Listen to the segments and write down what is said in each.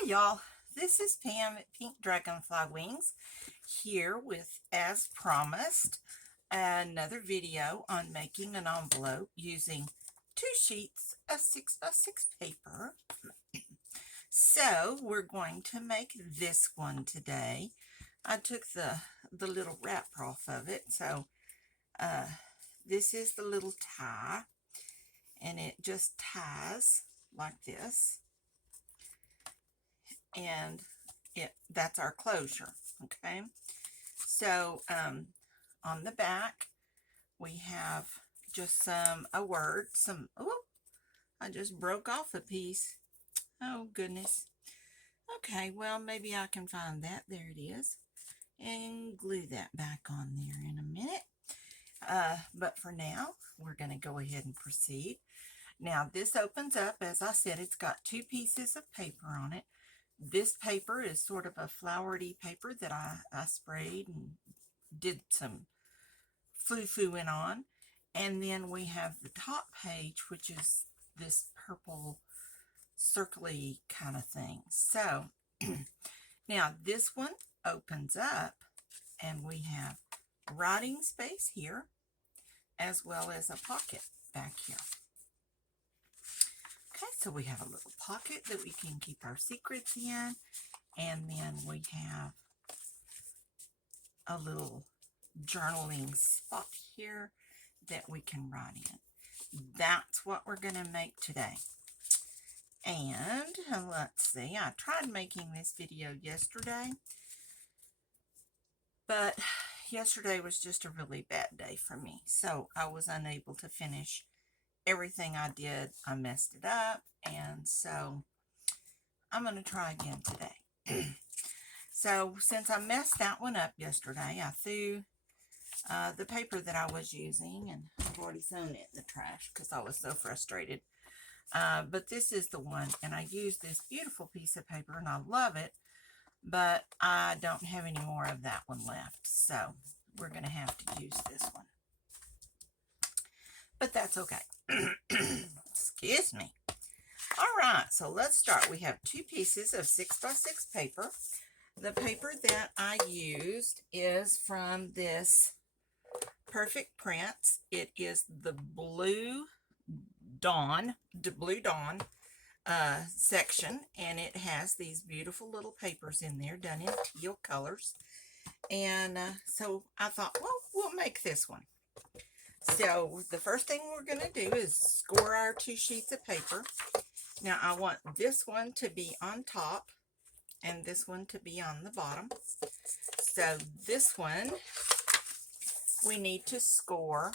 Hi y'all, this is Pam at Pink Dragonfly Wingz here with, as promised, another video on making an envelope using 2 sheets of 6x6 paper. So we're going to make this one today. I took the little wrapper off of it, so this is the little tie, and it just ties like this. And that's our closure. Okay, so on the back we have just a word, oh, I just broke off a piece. Oh goodness. Okay, well, maybe I can find that. There it is, and glue that back on there in a minute. But for now, we're going to go ahead and proceed. Now this opens up. As I said, it's got 2 pieces of paper on it. This paper is sort of a flowery paper that I sprayed and did some foo-fooing on. And then we have the top page, which is this purple circly kind of thing. So now this one opens up and we have writing space here as well as a pocket back here. Okay, so we have a little pocket that we can keep our secrets in, and then we have a little journaling spot here that we can write in. That's what we're going to make today. And let's see, I tried making this video yesterday, but yesterday was just a really bad day for me, so I was unable to finish everything I did. I messed it up, and so I'm going to try again today. So since I messed that one up yesterday, I threw the paper that I was using, and I've already thrown it in the trash because I was so frustrated. But this is the one, and I used this beautiful piece of paper, and I love it, but I don't have any more of that one left, so we're going to have to use this one. But that's okay. Excuse me. All right, so let's start. We have 2 pieces of 6x6 paper. The paper that I used is from this Perfect Prints. It is the Blue Dawn section, and it has these beautiful little papers in there done in teal colors. And so I thought, well, we'll make this one. So the first thing we're going to do is score our 2 sheets of paper. Now I want this one to be on top and this one to be on the bottom. So this one we need to score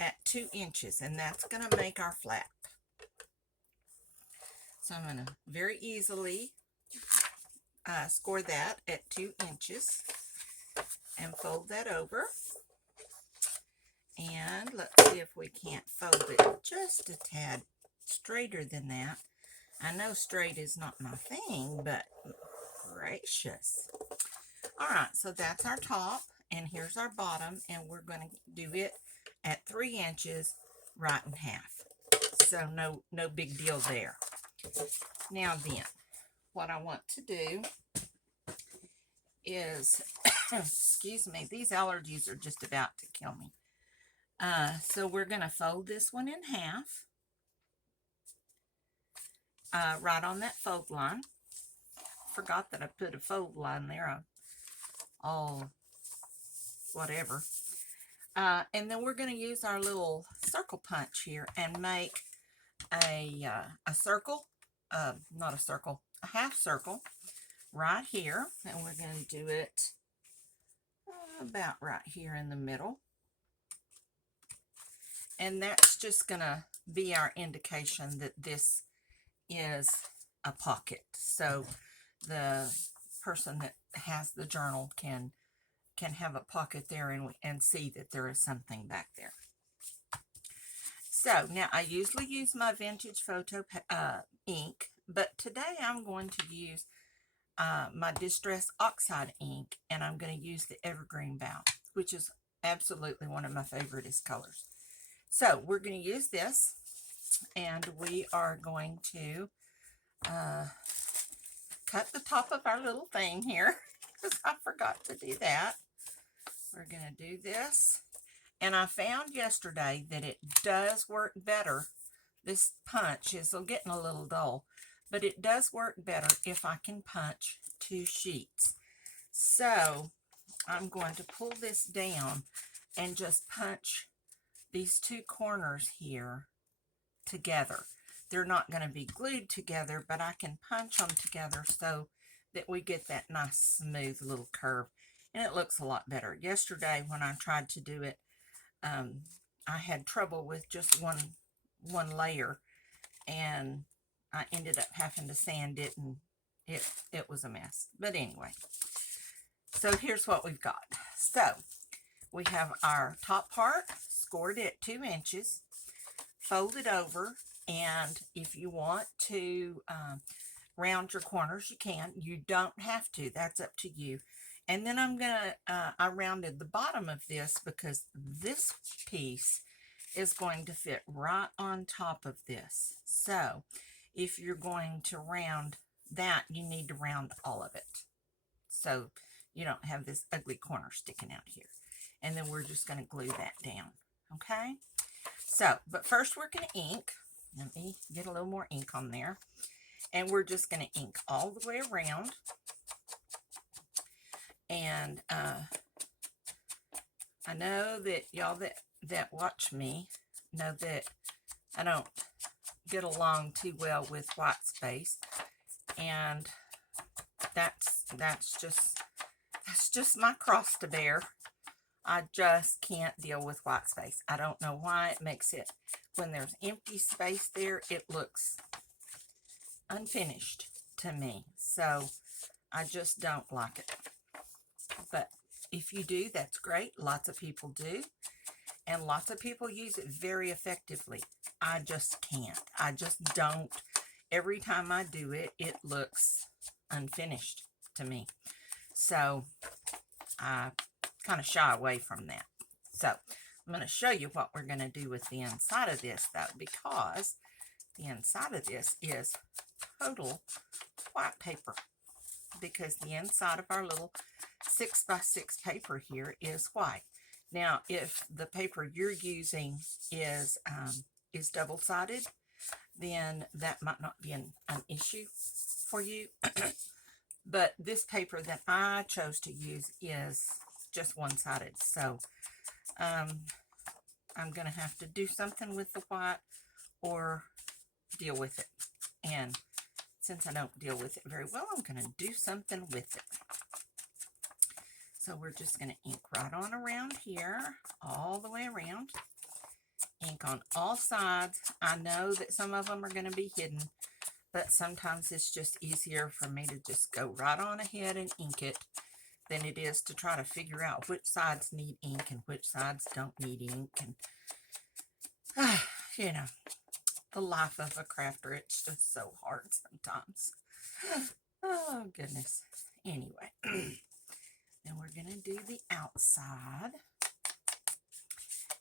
at 2 inches, and that's going to make our flap. So I'm going to very easily score that at 2 inches and fold that over. And let's see if we can't fold it just a tad straighter than that. I know straight is not my thing, but gracious. All right, so that's our top, and here's our bottom, and we're going to do it at 3 inches right in half. So no big deal there. Now then, what I want to do is, excuse me, these allergies are just about to kill me. So we're going to fold this one in half, right on that fold line. Forgot that I put a fold line there. Whatever. And then we're going to use our little circle punch here and make a circle, not a circle, a half circle right here. And we're going to do it about right here in the middle. And that's just going to be our indication that this is a pocket. So the person that has the journal can have a pocket there and see that there is something back there. So now I usually use my vintage photo ink, but today I'm going to use my Distress Oxide ink, and I'm going to use the Evergreen Bow, which is absolutely one of my favoriteest colors. So we're going to use this, and we are going to cut the top of our little thing here because I forgot to do that. We're going to do this. And I found yesterday that it does work better. This punch is getting a little dull, but it does work better if I can punch 2 sheets. So I'm going to pull this down and just punch these 2 corners here together. They're not going to be glued together, but I can punch them together so that we get that nice smooth little curve, and it looks a lot better. Yesterday when I tried to do it, I had trouble with just one layer, and I ended up having to sand it, and it was a mess. But anyway, so here's what we've got. So we have our top part scored at 2 inches, folded over, and if you want to round your corners, you can. You don't have to. That's up to you. And then I'm gonna, I rounded the bottom of this because this piece is going to fit right on top of this. So if you're going to round that, you need to round all of it, so you don't have this ugly corner sticking out here. And then we're just going to glue that down. Okay, so but first we're going to ink. Let me get a little more ink on there, and we're just going to ink all the way around. And I know that y'all that watch me know that I don't get along too well with white space, and that's just my cross to bear. I just can't deal with white space. I don't know why. It makes it, when there's empty space there, it looks unfinished to me. So I just don't like it. But if you do, that's great. Lots of people do. And lots of people use it very effectively. I just can't. I just don't. Every time I do it, it looks unfinished to me. So I kind of shy away from that. So I'm going to show you what we're going to do with the inside of this, though, because the inside of this is total white paper, because the inside of our little 6x6 paper here is white. Now, if the paper you're using is double-sided, then that might not be an issue for you. But this paper that I chose to use is just one-sided. So I'm going to have to do something with the white or deal with it. And since I don't deal with it very well, I'm going to do something with it. So we're just going to ink right on around here, all the way around. Ink on all sides. I know that some of them are going to be hidden, but sometimes it's just easier for me to just go right on ahead and ink it than it is to try to figure out which sides need ink and which sides don't need ink. And, you know, the life of a crafter, it's just so hard sometimes. Oh, goodness. Anyway, then we're going to do the outside.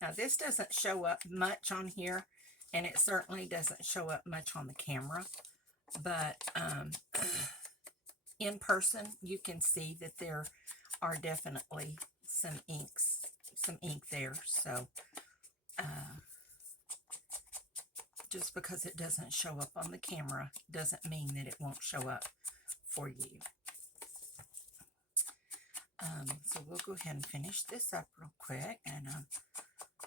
Now, this doesn't show up much on here, and it certainly doesn't show up much on the camera, but in person, you can see that there are definitely some ink there. So just because it doesn't show up on the camera doesn't mean that it won't show up for you. So we'll go ahead and finish this up real quick, and I'm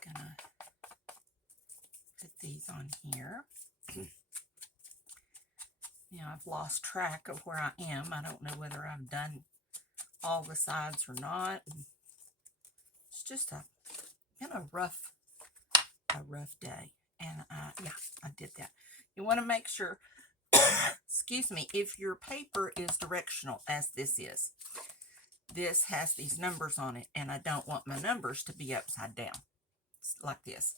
gonna put these on here. Now, I've lost track of where I am. I don't know whether I've done all the sides or not. It's just been a rough day. And yeah, I did that. You want to make sure, excuse me, if your paper is directional, as this is, this has these numbers on it, and I don't want my numbers to be upside down like this.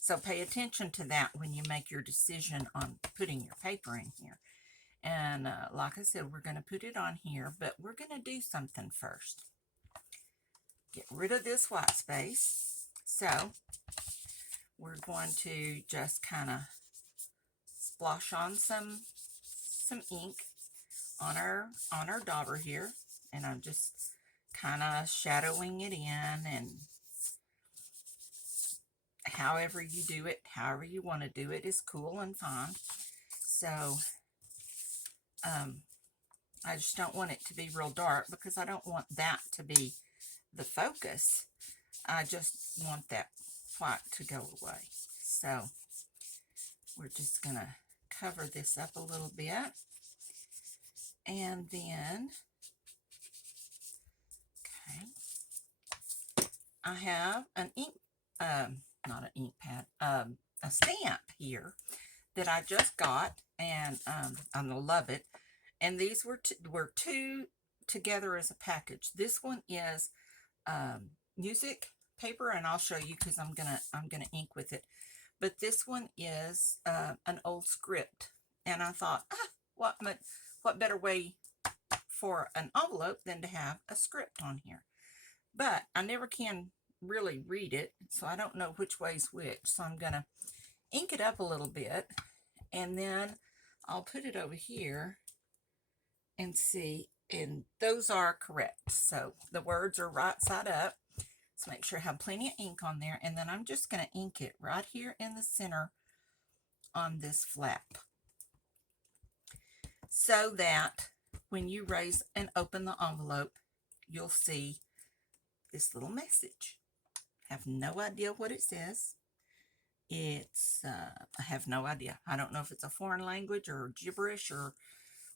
So pay attention to that when you make your decision on putting your paper in here. And like I said, we're going to put it on here, but we're going to do something first. Get rid of this white space. So we're going to just kind of splosh on some ink on our dauber here, and I'm just kind of shadowing it in, and however you do it, however you want to do it is cool and fine. So I just don't want it to be real dark because I don't want that to be the focus. I just want that white to go away. So we're just going to cover this up a little bit. And then, okay, I have an ink, not an ink pad, a stamp here that I just got, and I love it. And these were two together as a package. This one is music paper, and I'll show you because I'm gonna ink with it. But this one is an old script, and I thought, what better way for an envelope than to have a script on here? But I never can really read it, so I don't know which way's which. So I'm gonna ink it up a little bit, and then I'll put it over here and see, and those are correct. So the words are right side up. So make sure I have plenty of ink on there, and then I'm just going to ink it right here in the center on this flap, so that when you raise and open the envelope, you'll see this little message. I have no idea what it says. It's I have no idea. I don't know if it's a foreign language or gibberish or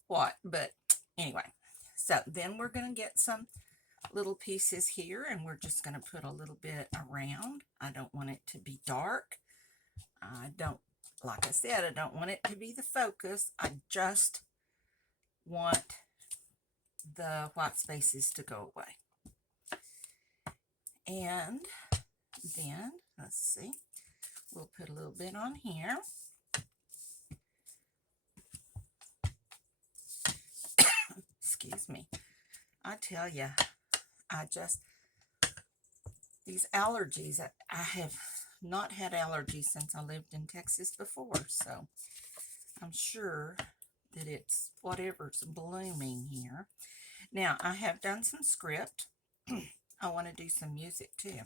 what, but anyway. So then we're going to get some little pieces here, and we're just going to put a little bit around. I don't want it to be dark. I don't, like I said, I don't want it to be the focus. I just want the white spaces to go away. And then, let's see, we'll put a little bit on here. Excuse me. I tell you, these allergies, I have not had allergies since I lived in Texas before, so I'm sure that it's whatever's blooming here. Now, I have done some script. I want to do some music too.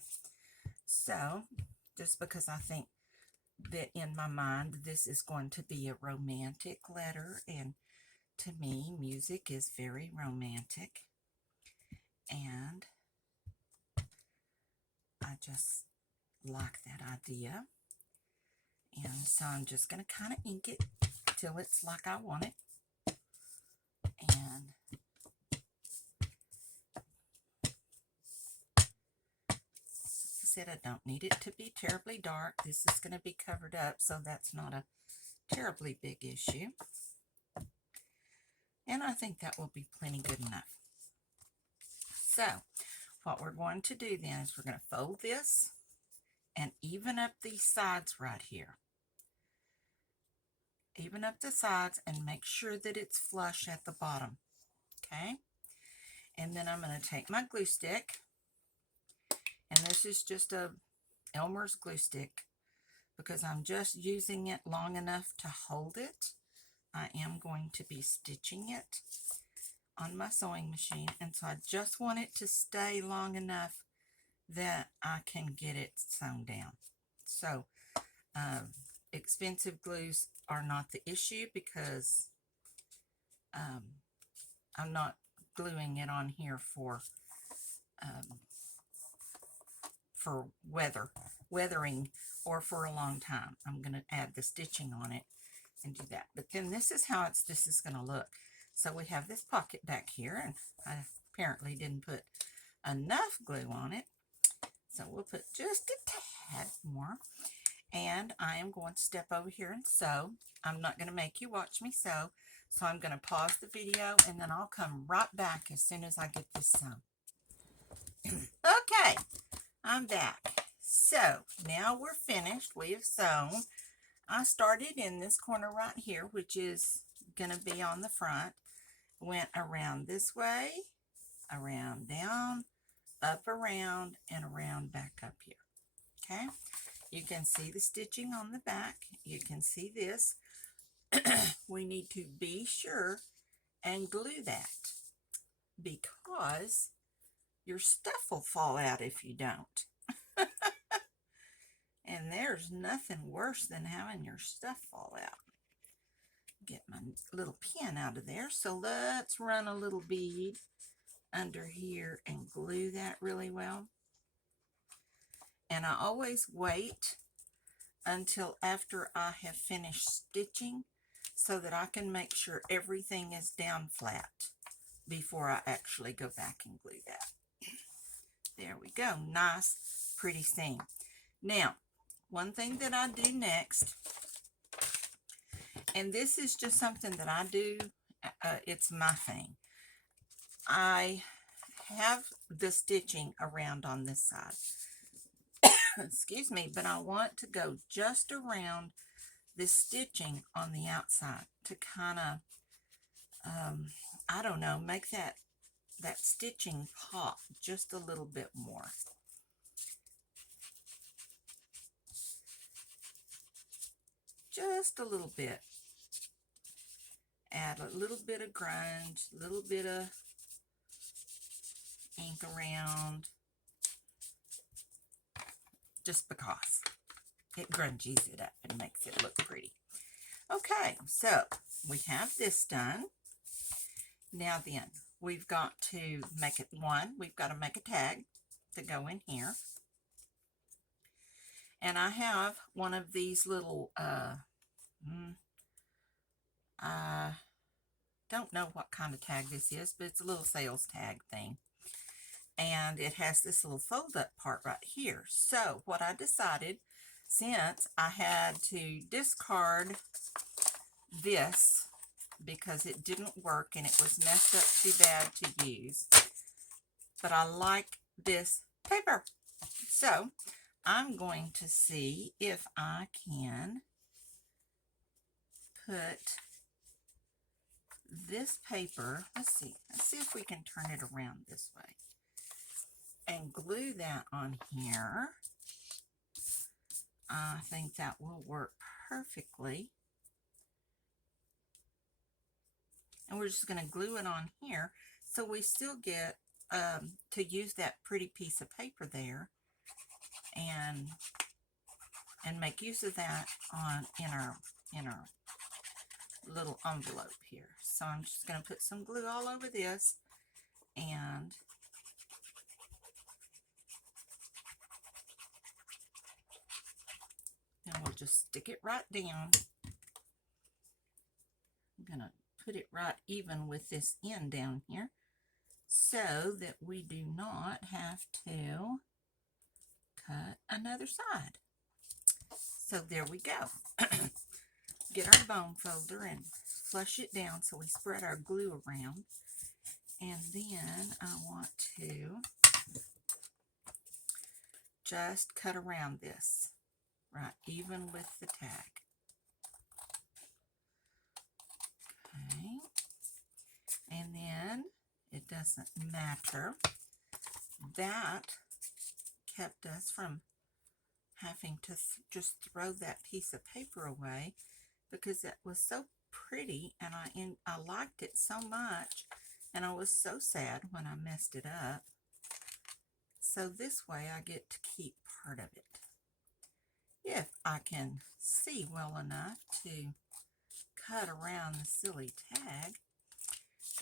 So, just because I think that in my mind this is going to be a romantic letter, and to me, music is very romantic. And I just like that idea. And so I'm just going to kind of ink it till it's like I want it. And like I said, I don't need it to be terribly dark. This is going to be covered up, so that's not a terribly big issue. And I think that will be plenty good enough. So what we're going to do then is we're going to fold this and even up these sides right here. Even up the sides and make sure that it's flush at the bottom. Okay? And then I'm going to take my glue stick, and this is just a Elmer's glue stick because I'm just using it long enough to hold it. I am going to be stitching it on my sewing machine, and so I just want it to stay long enough that I can get it sewn down. So expensive glues are not the issue because I'm not gluing it on here for weathering or for a long time. I'm going to add the stitching on it and do that. But then this is how this is going to look. So we have this pocket back here, and I apparently didn't put enough glue on it. So we'll put just a tad more. And I am going to step over here and sew. I'm not going to make you watch me sew. So I'm going to pause the video, and then I'll come right back as soon as I get this sewn. Okay, I'm back. So now we're finished. We have sewn. I started in this corner right here, which is going to be on the front. Went around this way, around down, up around, and around back up here. Okay, you can see the stitching on the back. You can see this. We need to be sure and glue that, because your stuff will fall out if you don't. And there's nothing worse than having your stuff fall out. Get my little pin out of there. So let's run a little bead under here and glue that really well. And I always wait until after I have finished stitching so that I can make sure everything is down flat before I actually go back and glue that. There we go. Nice, pretty seam. Now, one thing that I do next, and this is just something that I do, it's my thing. I have the stitching around on this side. Excuse me, but I want to go just around this stitching on the outside to kind of, I don't know, make that stitching pop just a little bit more. Just a little bit. Add a little bit of grunge, a little bit of ink around, just because it grunges it up and makes it look pretty. Okay, so we have this done. Now then, we've got to make it we've got to make a tag to go in here. And I have one of these little, I don't know what kind of tag this is, but it's a little sales tag thing. And it has this little fold up part right here. So what I decided, since I had to discard this because it didn't work and it was messed up too bad to use, but I like this paper. So I'm going to see if I can put this paper, let's see if we can turn it around this way and glue that on here. I think that will work perfectly. And we're just going to glue it on here so we still get to use that pretty piece of paper there and make use of that in our little envelope here. So I'm just going to put some glue all over this, and then we'll just stick it right down. I'm going to put it right even with this end down here so that we do not have to cut another side. So there we go. Get our bone folder and flush it down so we spread our glue around. And then I want to just cut around this, right, even with the tag. Okay. And then it doesn't matter. That kept us from having to just throw that piece of paper away, because it was so pretty and I liked it so much, and I was so sad when I messed it up. So this way I get to keep part of it, if I can see well enough to cut around the silly tag.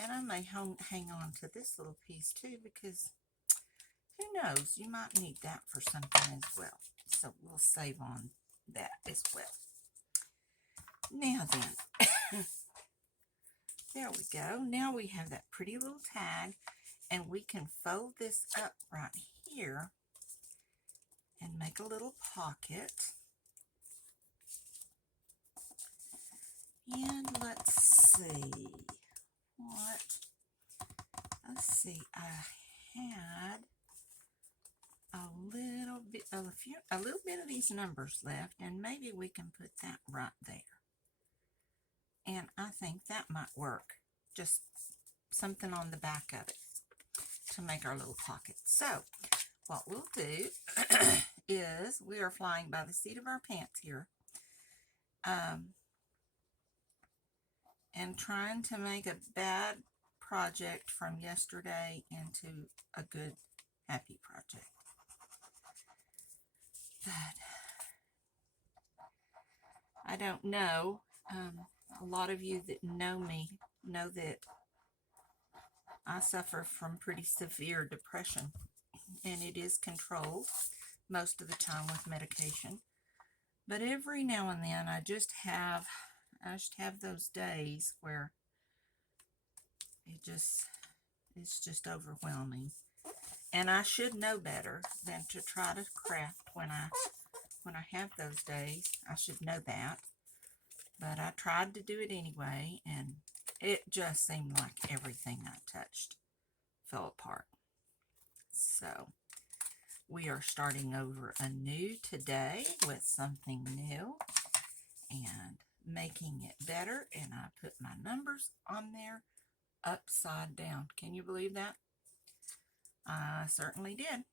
And I may hang on to this little piece too, because who knows, you might need that for something as well. So we'll save on that as well. Now then, there we go. Now we have that pretty little tag, and we can fold this up right here and make a little pocket. And let's see I had a little bit of these numbers left, and maybe we can put that right there. And I think that might work. Just something on the back of it to make our little pocket. So what we'll do is, we are flying by the seat of our pants here. and trying to make a bad project from yesterday into a good, happy project. But I don't know. A lot of you that know me know that I suffer from pretty severe depression, and it is controlled most of the time with medication. But every now and then I just have those days where it's just overwhelming. And I should know better than to try to craft when I have those days. I should know that. But I tried to do it anyway, and it just seemed like everything I touched fell apart. So we are starting over anew today with something new and making it better. And I put my numbers on there upside down. Can you believe that? I certainly did.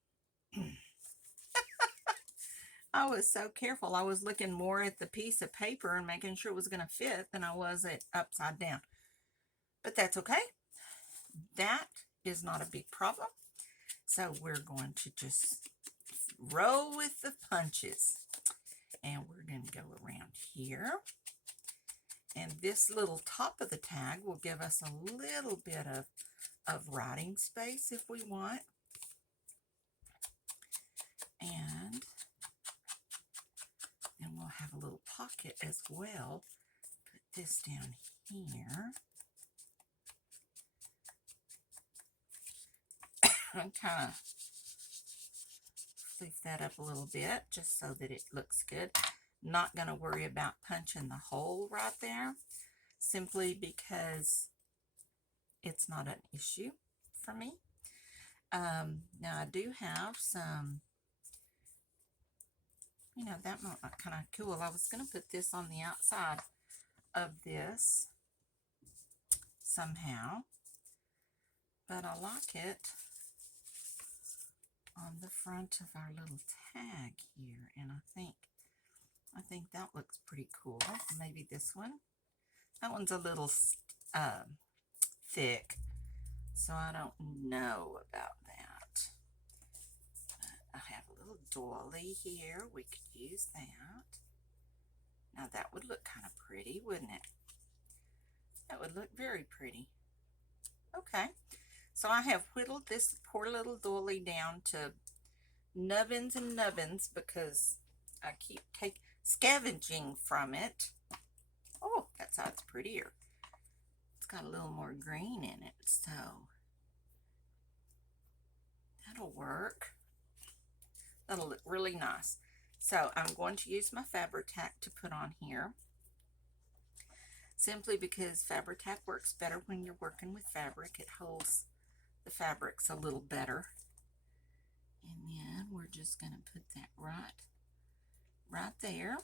I was so careful. I was looking more at the piece of paper and making sure it was going to fit than I was at upside down. But that's okay. That is not a big problem. So we're going to just roll with the punches. And we're going to go around here. And this little top of the tag will give us a little bit of writing space if we want. And then we'll have a little pocket as well. Put this down here. And kind of flip that up a little bit just so that it looks good. Not going to worry about punching the hole right there, simply because it's not an issue for me. Now I do have some, that might look kind of cool. I was going to put this on the outside of this somehow, but I like it on the front of our little tag here, and I think that looks pretty cool. Maybe this one. That one's a little thick, so I don't know about that. But I have a little dolly here. We could use that. Now that would look kind of pretty, wouldn't it? That would look very pretty. Okay, so I have whittled this poor little dolly down to nubbins and nubbins because I keep scavenging from it. Oh, that side's prettier. It's got a little more green in it, so that'll work. That'll look really nice. So I'm going to use my Fabri-Tac to put on here, simply because Fabri-Tac works better when you're working with fabric. It holds the fabrics a little better. And then we're just going to put that right there,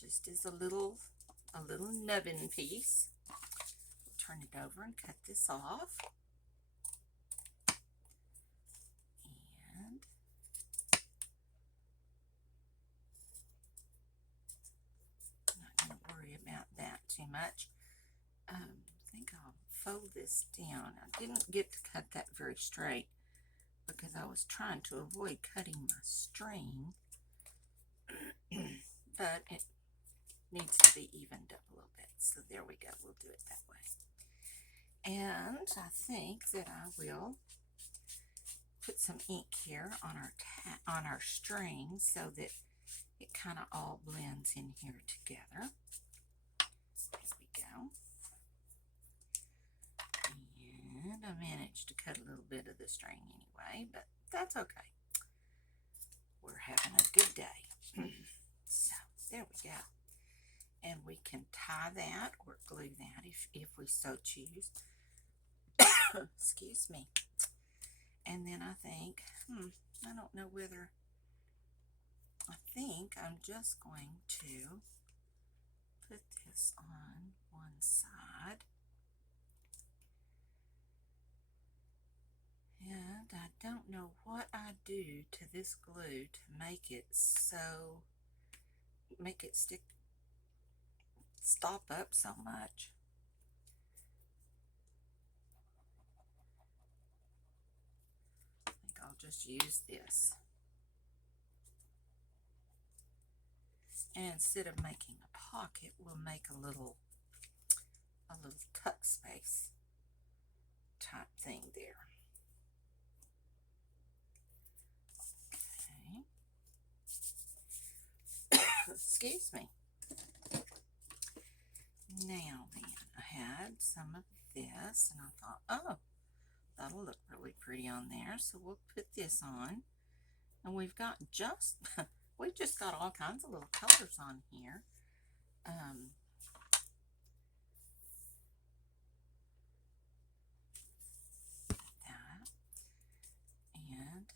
just as a little nubbin piece. We'll turn it over and cut this off. And I'm not going to worry about that too much. I think I'll fold this down. I didn't get to cut that very straight because I was trying to avoid cutting my string, but it needs to be evened up a little bit. So there we go. We'll do it that way. And I think that I will put some ink here on our string so that it kind of all blends in here together. There we go. And I managed to cut a little bit of the string anyway, but that's okay. We're having a good day. So there we go. And we can tie that or glue that if we so choose. Excuse me. And then I think, I don't know whether, I think I'm just going to put this on one side. And I don't know what I do to this glue to make it stick stop up so much. I think I'll just use this. And instead of making a pocket, we'll make a little tuck space type thing there. Okay. Excuse me. Now then, I had some of this and I thought, oh, that'll look really pretty on there. So we'll put this on. And we've got we've just got all kinds of little colors on here. That. And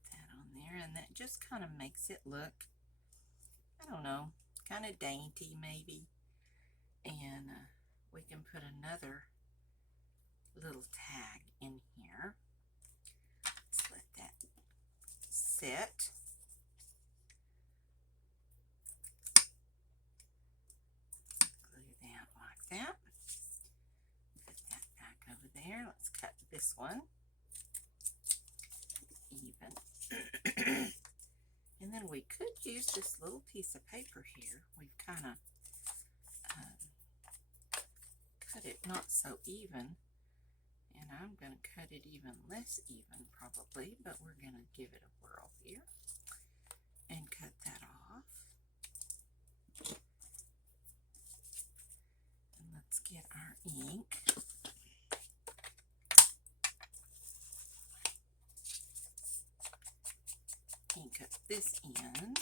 put that on there. And that just kind of makes it look, I don't know, kind of dainty maybe. And we can put another little tag in here. Let's let that sit. Glue that like that. Put that back over there. Let's cut this one even. And then we could use this little piece of paper here. We've kind of cut it not so even. And I'm going to cut it even less even probably, but we're going to give it a whirl here and cut that off. And let's get our ink. Ink up this end.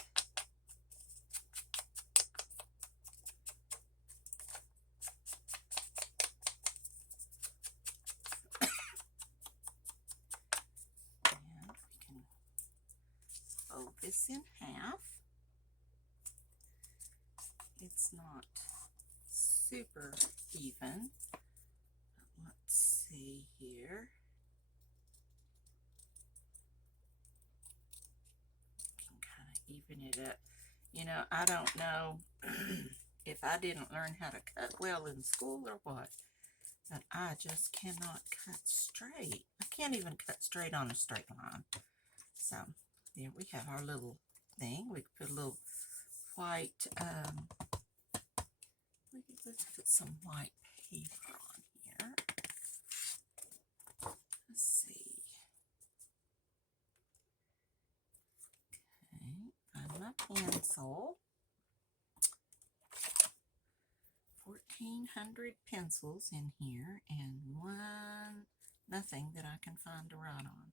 This in half. It's not super even, but let's see here. Can kind of even it up. You know, I don't know if I didn't learn how to cut well in school or what, but I just cannot cut straight. I can't even cut straight on a straight line. So there we have our little thing. We could put a little white, let's put some white paper on here. Let's see. Okay, find my pencil. 1,400 pencils in here and nothing that I can find to write on.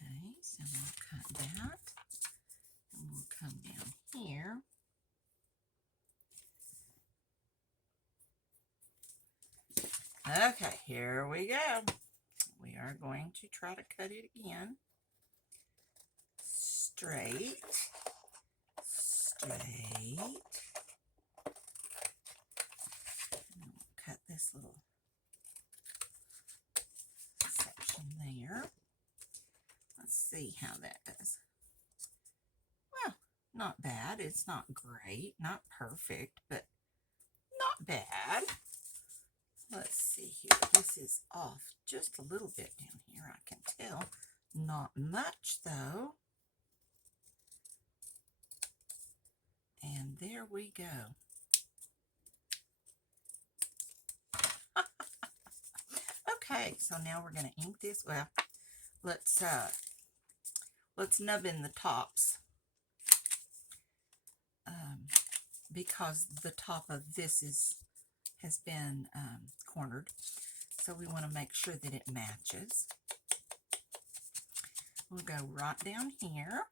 Okay, so we'll cut that, and we'll come down here. Okay, here we go. We are going to try to cut it again. Straight, straight. And we'll cut this little section there. Let's see how that does. Well, not bad. It's not great, not perfect, but not bad. Let's see here. This is off just a little bit down here, I can tell. Not much, though. And there we go. Okay, so now we're going to ink this. Well, let's nub in the tops because the top of this has been cornered, so we want to make sure that it matches. We'll go right down here.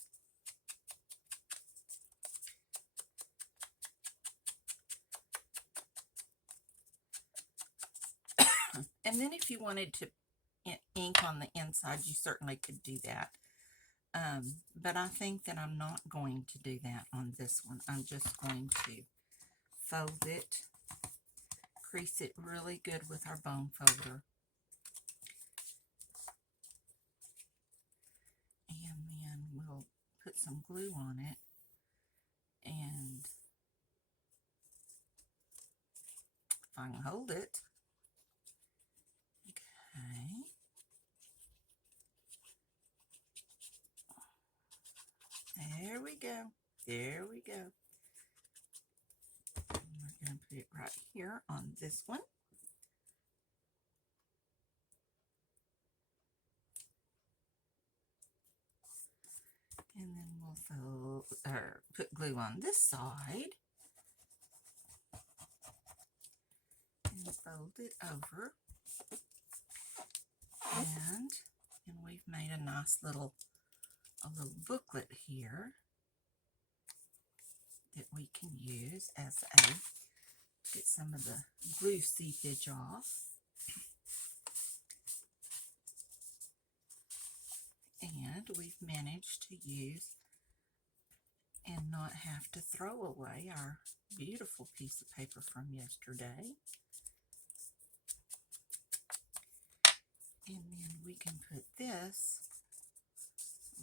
And then if you wanted to ink on the inside, you certainly could do that. But I think that I'm not going to do that on this one. I'm just going to fold it, crease it really good with our bone folder. And put some glue on it, and if I can hold it, okay. There we go. There we go. And we're going to put it right here on this one. And then we'll put glue on this side. And fold it over. And we've made a nice little booklet here that we can use as get some of the glue seepage off. And we've managed to use and not have to throw away our beautiful piece of paper from yesterday. And then we can put this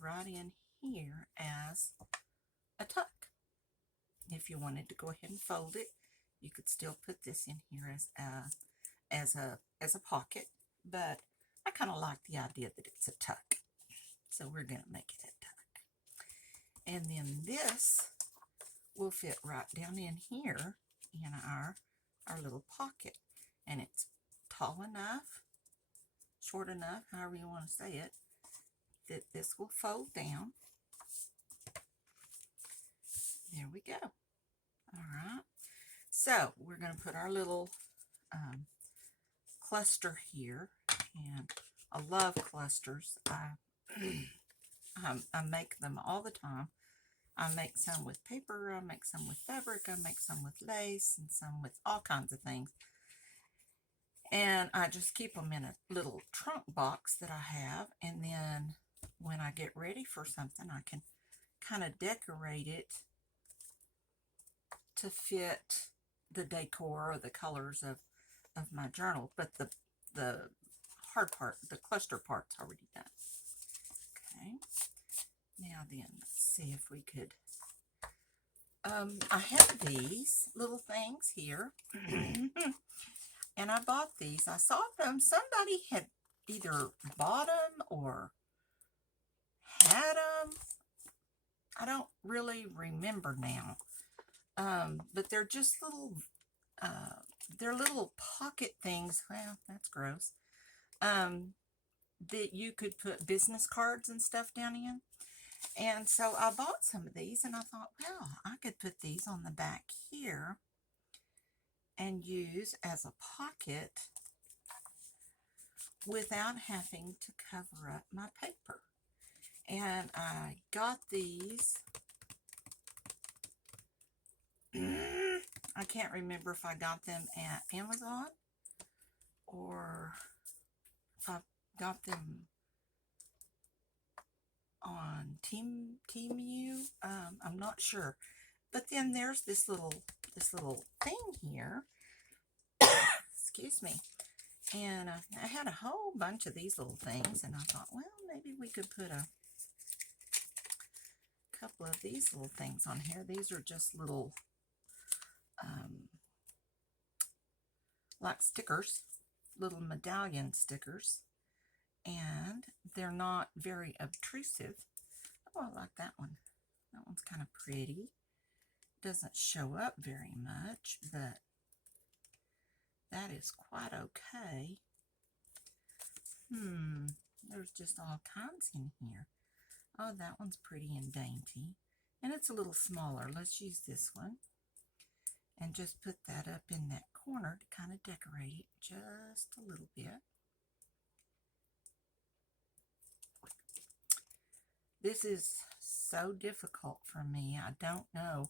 right in here as a tuck. If you wanted to go ahead and fold it, you could still put this in here as a pocket, but I kind of like the idea that it's a tuck. So we're going to make it a tuck. And then this will fit right down in here in our little pocket. And it's tall enough, short enough, however you want to say it, that this will fold down. There we go. All right. So we're going to put our little cluster here. And I love clusters. I make them all the time. I make some with paper, I make some with fabric, I make some with lace, and some with all kinds of things. And I just keep them in a little trunk box that I have, and then when I get ready for something, I can kind of decorate it to fit the decor or the colors of my journal. But the hard part, the cluster part's already done. Okay. Now then, let's see if we could. I have these little things here. And I bought these. I saw them. Somebody had either bought them or had them. I don't really remember now. But they're just they're little pocket things. Well, that's gross. That you could put business cards and stuff down in. And so I bought some of these, and I thought, well, I could put these on the back here and use as a pocket without having to cover up my paper. And I got these. I can't remember if I got them at Amazon or if I got them on Temu. I'm not sure. But then there's this little thing here. Excuse me. And I had a whole bunch of these little things, and I thought, well, maybe we could put a couple of these little things on here. These are just little like stickers, little medallion stickers. And they're not very obtrusive. Oh, I like that one. That one's kind of pretty. Doesn't show up very much, but that is quite okay. There's just all kinds in here. Oh, that one's pretty and dainty. And it's a little smaller. Let's use this one. And just put that up in that corner to kind of decorate it just a little bit. This is so difficult for me. I don't know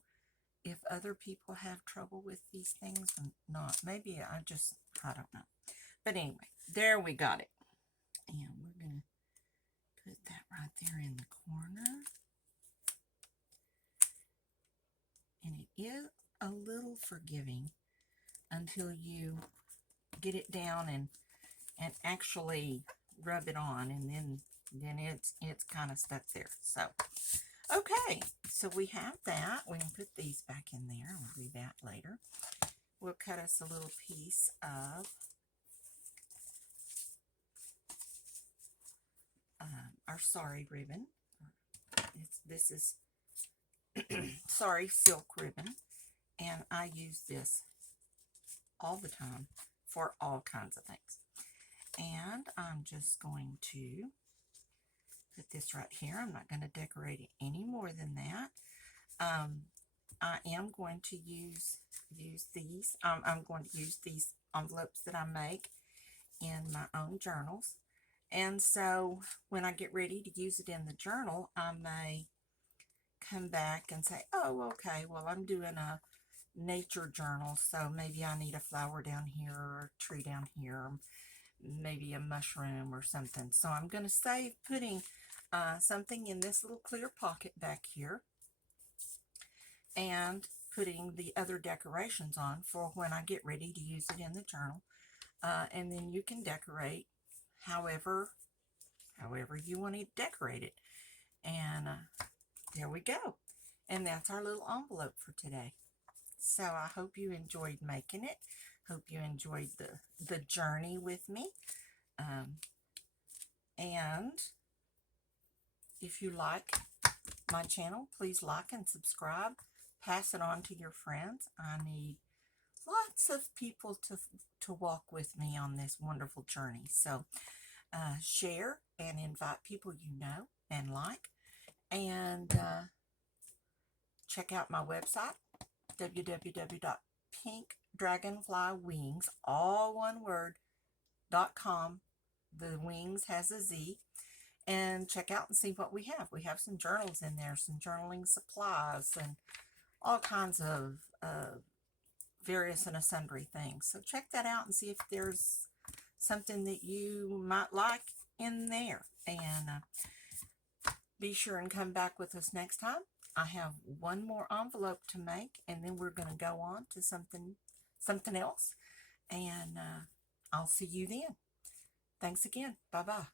if other people have trouble with these things or not. Maybe I don't know. But anyway, there we got it. And we're going to put that right there in the corner. And it is a little forgiving until you get it down and actually rub it on, and then it's kind of stuck there. So, Okay, so we have that. We can put these back in there. We'll do that later. We'll cut us a little piece of our sari ribbon. This is sari silk ribbon, and I use this all the time for all kinds of things. And I'm just going to put this right here. I'm not going to decorate it any more than that. I am going to use these. I'm going to use these envelopes that I make in my own journals. And so when I get ready to use it in the journal, I may come back and say, oh, okay, well, I'm doing a nature journal, so maybe I need a flower down here or a tree down here, maybe a mushroom or something. So I'm going to save putting something in this little clear pocket back here and putting the other decorations on for when I get ready to use it in the journal. And then you can decorate however you want to decorate it. And there we go. And that's our little envelope for today. So I hope you enjoyed making it. Hope you enjoyed the journey with me. And if you like my channel, please like and subscribe. Pass it on to your friends. I need lots of people to walk with me on this wonderful journey. So share and invite people you know and like. And check out my website, www.pinkdragonflywingz, all one word, .com. The wings has a Z. And check out and see what we have. We have some journals in there, some journaling supplies, and all kinds of various and sundry things. So check that out and see if there's something that you might like in there. And be sure and come back with us next time. I have one more envelope to make, and then we're going to go on to something else. And I'll see you then. Thanks again. Bye-bye.